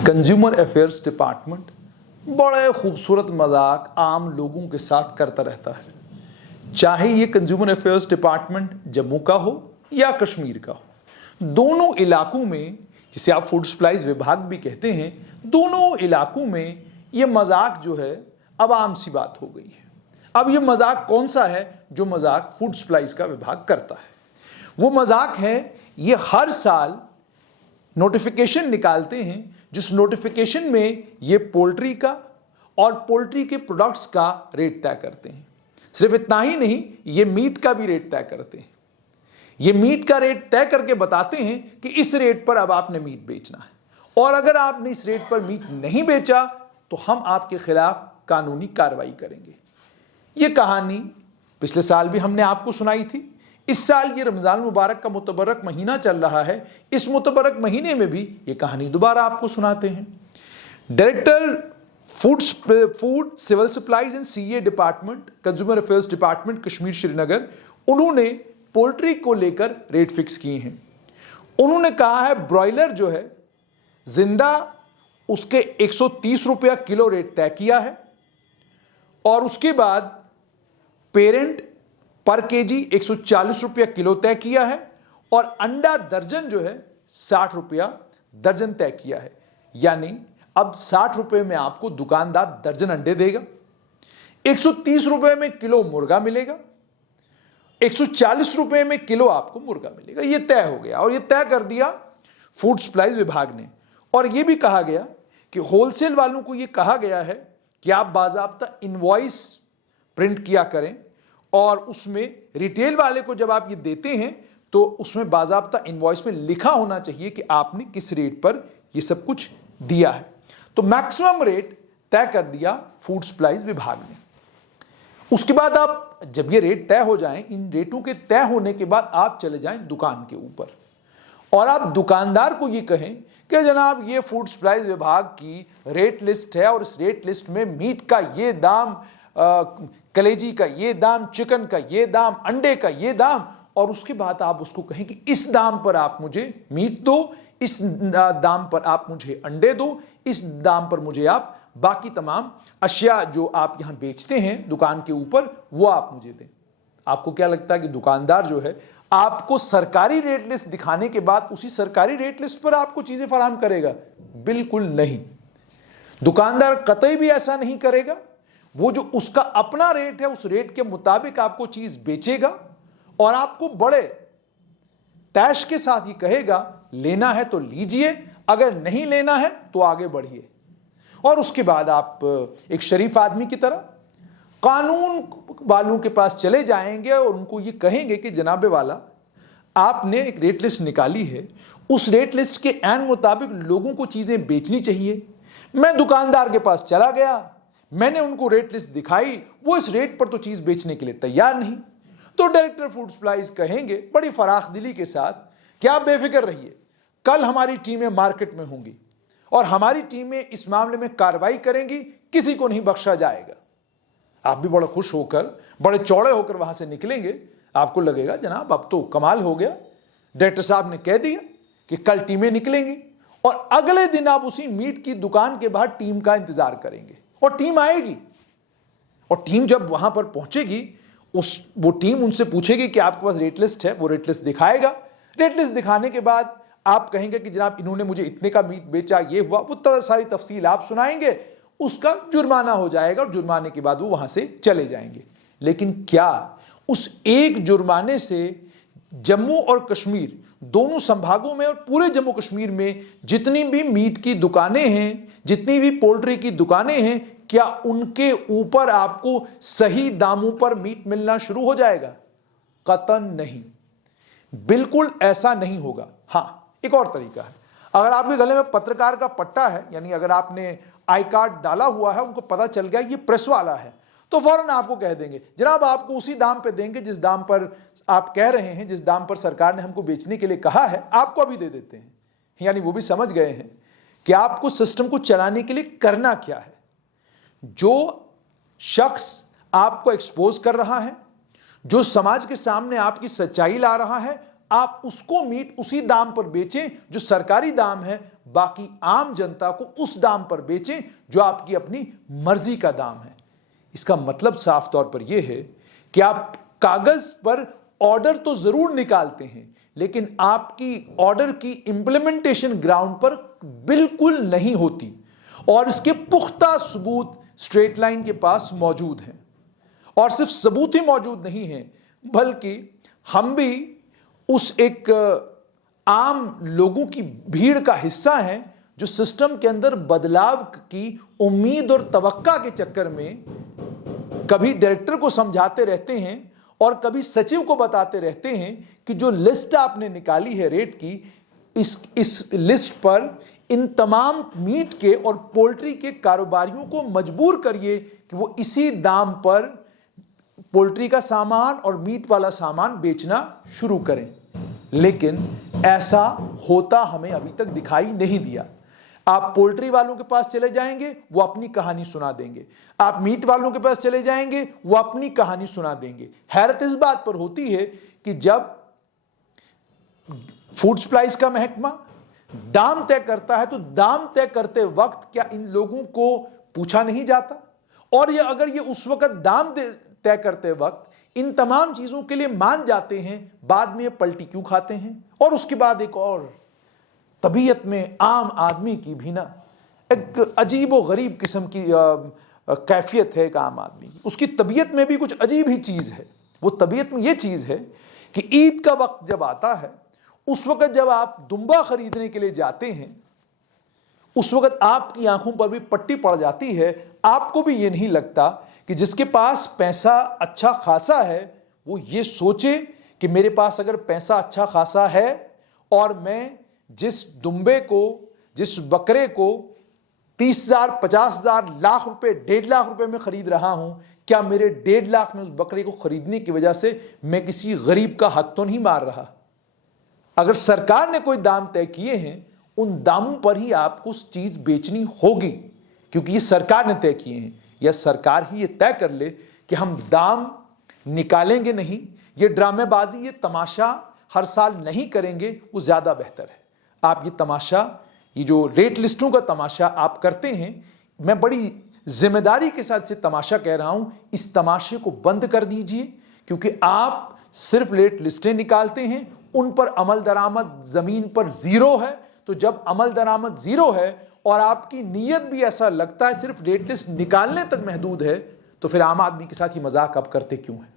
Consumer affairs department बड़े खूबसूरत मजाक आम लोगों के साथ करता रहता है, चाहे ये कंज्यूमर अफेयर्स डिपार्टमेंट जम्मू का हो या कश्मीर का हो। दोनों इलाकों में, जिसे आप फूड सप्लाईज विभाग भी कहते हैं, दोनों इलाकों में ये मजाक जो है अब आम सी बात हो गई है। अब ये मजाक कौन सा है जो मजाक फूड सप्लाईज का विभाग करता है? वो मजाक है, ये हर साल नोटिफिकेशन निकालते हैं, जिस नोटिफिकेशन में ये पोल्ट्री का और पोल्ट्री के प्रोडक्ट्स का रेट तय करते हैं। सिर्फ इतना ही नहीं, ये मीट का भी रेट तय करते हैं। ये मीट का रेट तय करके बताते हैं कि इस रेट पर अब आपने मीट बेचना है, और अगर आपने इस रेट पर मीट नहीं बेचा तो हम आपके खिलाफ कानूनी कार्रवाई करेंगे। ये कहानी पिछले साल भी हमने आपको सुनाई थी। इस साल ये रमजान मुबारक का मुतबरक महीना चल रहा है, इस मुतबरक महीने में भी ये कहानी दोबारा आपको सुनाते हैं। Director food civil supplies and CA department, consumer affairs department Kashmir Srinagar, उन्होंने पोल्ट्री को लेकर रेट फिक्स किए हैं। उन्होंने कहा है ब्रॉयलर जो है जिंदा, उसके 130 रुपया किलो रेट तय किया है, और उसके बाद पेरेंट पर केजी 140 रुपया किलो तय किया है, और अंडा दर्जन जो है 60 रुपया दर्जन तय किया है। यानी अब 60 रुपए में आपको दुकानदार दर्जन अंडे देगा, 130 रुपए में किलो मुर्गा मिलेगा, 140 रुपए में किलो आपको मुर्गा मिलेगा। यह तय हो गया, और यह तय कर दिया फूड सप्लाईज विभाग ने। और यह भी कहा गया कि होलसेल वालों को यह कहा गया है कि आप बाज़ाब्ता इनवॉइस प्रिंट किया करें, और उसमें रिटेल वाले को जब आप ये देते हैं तो उसमें बाज़ाब्ता इनवॉइस में लिखा होना चाहिए कि आपने किस रेट पर ये सब कुछ दिया है। तो मैक्सिमम रेट तय कर दिया फूड सप्लाईज विभाग ने। उसके बाद आप जब ये रेट तय हो जाएं, इन रेटों के तय होने के बाद आप चले जाएं दुकान के ऊपर, और आप दुकानदार को ये कहें कि जनाब ये फूड सप्लाईज विभाग की रेट लिस्ट है, और इस रेट लिस्ट में मीट का ये दाम, कलेजी का ये दाम, चिकन का ये दाम, अंडे का ये दाम, और उसके बाद आप उसको कहें कि इस दाम पर आप मुझे मीट दो, इस दाम पर आप मुझे अंडे दो, इस दाम पर मुझे आप बाकी तमाम अशिया जो आप यहां बेचते हैं दुकान के ऊपर वो आप मुझे दें। आपको क्या लगता है कि दुकानदार जो है आपको सरकारी रेट लिस्ट दिखाने के बाद उसी सरकारी रेट लिस्ट पर आपको चीजें फराहम करेगा? बिल्कुल नहीं, दुकानदार कतई भी ऐसा नहीं करेगा। वो जो उसका अपना रेट है उस रेट के मुताबिक आपको चीज बेचेगा, और आपको बड़े तैश के साथ ही कहेगा लेना है तो लीजिए, अगर नहीं लेना है तो आगे बढ़िए। और उसके बाद आप एक शरीफ आदमी की तरह कानून वालों के पास चले जाएंगे और उनको ये कहेंगे कि जनाबे वाला, आपने एक रेट लिस्ट निकाली है, उस रेट लिस्ट के ऐन मुताबिक लोगों को चीजें बेचनी चाहिए। मैं दुकानदार के पास चला गया, मैंने उनको रेट लिस्ट दिखाई, वो इस रेट पर तो चीज बेचने के लिए तैयार नहीं। तो डायरेक्टर फूड सप्लाईज कहेंगे बड़ी फराख दिली के साथ कि आप बेफिक्र रहिए, कल हमारी टीमें मार्केट में होंगी और हमारी टीमें इस मामले में कार्रवाई करेंगी, किसी को नहीं बख्शा जाएगा। आप भी बड़े खुश होकर, बड़े चौड़े होकर वहां से निकलेंगे। आपको लगेगा जनाब अब तो कमाल हो गया, डायरेक्टर साहब ने कह दिया कि कल टीमें निकलेंगी, और अगले दिन आप उसी मीट की दुकान के बाहर टीम का इंतजार करेंगे, और टीम आएगी, और टीम जब वहां पर पहुंचेगी वो टीम उनसे पूछेगी कि आपके पास रेट लिस्ट है, वो रेट लिस्ट दिखाएगा। रेट लिस्ट दिखाने के बाद आप कहेंगे कि जनाब इन्होंने मुझे इतने का मीट बेचा, ये हुआ, वो सारी तफसील आप सुनाएंगे, उसका जुर्माना हो जाएगा, और जुर्माने के बाद वो वहां से चले जाएंगे। लेकिन क्या उस एक जुर्माने से जम्मू और कश्मीर दोनों संभागों में और पूरे जम्मू कश्मीर में जितनी भी मीट की दुकानें हैं, जितनी भी पोल्ट्री की दुकानें हैं, क्या उनके ऊपर आपको सही दामों पर मीट मिलना शुरू हो जाएगा? कतन नहीं, बिल्कुल ऐसा नहीं होगा। हां, एक और तरीका है, अगर आपके गले में पत्रकार का पट्टा है, यानी अगर आपने आई कार्ड डाला हुआ है, उनको पता चल गया ये प्रेस वाला है, तो फौरन आपको कह देंगे जनाब आपको उसी दाम पे देंगे जिस दाम पर आप कह रहे हैं, जिस दाम पर सरकार ने हमको बेचने के लिए कहा है, आपको अभी दे देते हैं। यानी वो भी समझ गए हैं कि आपको सिस्टम को चलाने के लिए करना क्या है। जो शख्स आपको एक्सपोज कर रहा है, जो समाज के सामने आपकी सच्चाई ला रहा है, आप उसको मीट उसी दाम पर बेचें जो सरकारी दाम है, बाकी आम जनता को उस दाम पर बेचें जो आपकी अपनी मर्जी का दाम है। इसका मतलब साफ तौर पर यह है कि आप कागज पर ऑर्डर तो जरूर निकालते हैं, लेकिन आपकी ऑर्डर की इंप्लीमेंटेशन ग्राउंड पर बिल्कुल नहीं होती, और इसके पुख्ता सबूत स्ट्रेट लाइन के पास मौजूद हैं। और सिर्फ सबूत ही मौजूद नहीं हैं, बल्कि हम भी उस एक आम लोगों की भीड़ का हिस्सा हैं जो सिस्टम के अंदर बदलाव की उम्मीद और तवक्का के चक्कर में कभी डायरेक्टर को समझाते रहते हैं और कभी सचिव को बताते रहते हैं कि जो लिस्ट आपने निकाली है रेट की, इस लिस्ट पर इन तमाम मीट के और पोल्ट्री के कारोबारियों को मजबूर करिए कि वो इसी दाम पर पोल्ट्री का सामान और मीट वाला सामान बेचना शुरू करें। लेकिन ऐसा होता हमें अभी तक दिखाई नहीं दिया। आप पोल्ट्री वालों के पास चले जाएंगे, वो अपनी कहानी सुना देंगे। आप मीट वालों के पास चले जाएंगे, वो अपनी कहानी सुना देंगे। हैरत इस बात पर होती है कि जब फूड सप्लाईज का महकमा दाम तय करता है, तो दाम तय करते वक्त क्या इन लोगों को पूछा नहीं जाता? और ये अगर ये उस वक्त दाम तय करते वक्त इन तमाम चीजों के लिए मान जाते हैं, बाद में ये पलटी क्यों खाते हैं? और उसके बाद एक और तबीयत में आम आदमी की भी ना एक अजीब व गरीब किस्म की कैफियत है एक आम आदमी की। उसकी तबीयत में भी कुछ अजीब ही चीज है। वो तबीयत में ये चीज है कि ईद का वक्त जब आता है, उस वक्त जब आप दुम्बा खरीदने के लिए जाते हैं, उस वक्त आपकी आंखों पर भी पट्टी पड़ जाती है। आपको भी ये नहीं लगता कि जिसके पास पैसा अच्छा खासा है वो ये सोचे कि मेरे पास अगर पैसा अच्छा खासा है और मैं जिस दुम्बे को, जिस बकरे को 30,000, 50,000, लाख रुपए, 1.5 लाख रुपए में खरीद रहा हूं, क्या मेरे 1.5 लाख में उस बकरे को खरीदने की वजह से मैं किसी गरीब का हक तो नहीं मार रहा? अगर सरकार ने कोई दाम तय किए हैं, उन दामों पर ही आपको उस चीज बेचनी होगी, क्योंकि ये सरकार ने तय किए हैं। या सरकार ही ये तय कर ले कि हम दाम निकालेंगे नहीं, ये ड्रामेबाजी, ये तमाशा हर साल नहीं करेंगे, वो ज्यादा बेहतर है। आप ये तमाशा, ये जो रेट लिस्टों का तमाशा आप करते हैं, मैं बड़ी जिम्मेदारी के साथ से तमाशा कह रहा हूं, इस तमाशे को बंद कर दीजिए, क्योंकि आप सिर्फ रेट लिस्टें निकालते हैं, उन पर अमल दरामद जमीन पर जीरो है। तो जब अमल दरामद जीरो है और आपकी नीयत भी ऐसा लगता है सिर्फ रेट लिस्ट निकालने तक महदूद है, तो फिर आम आदमी के साथ ये मजाक आप करते क्यों हैं?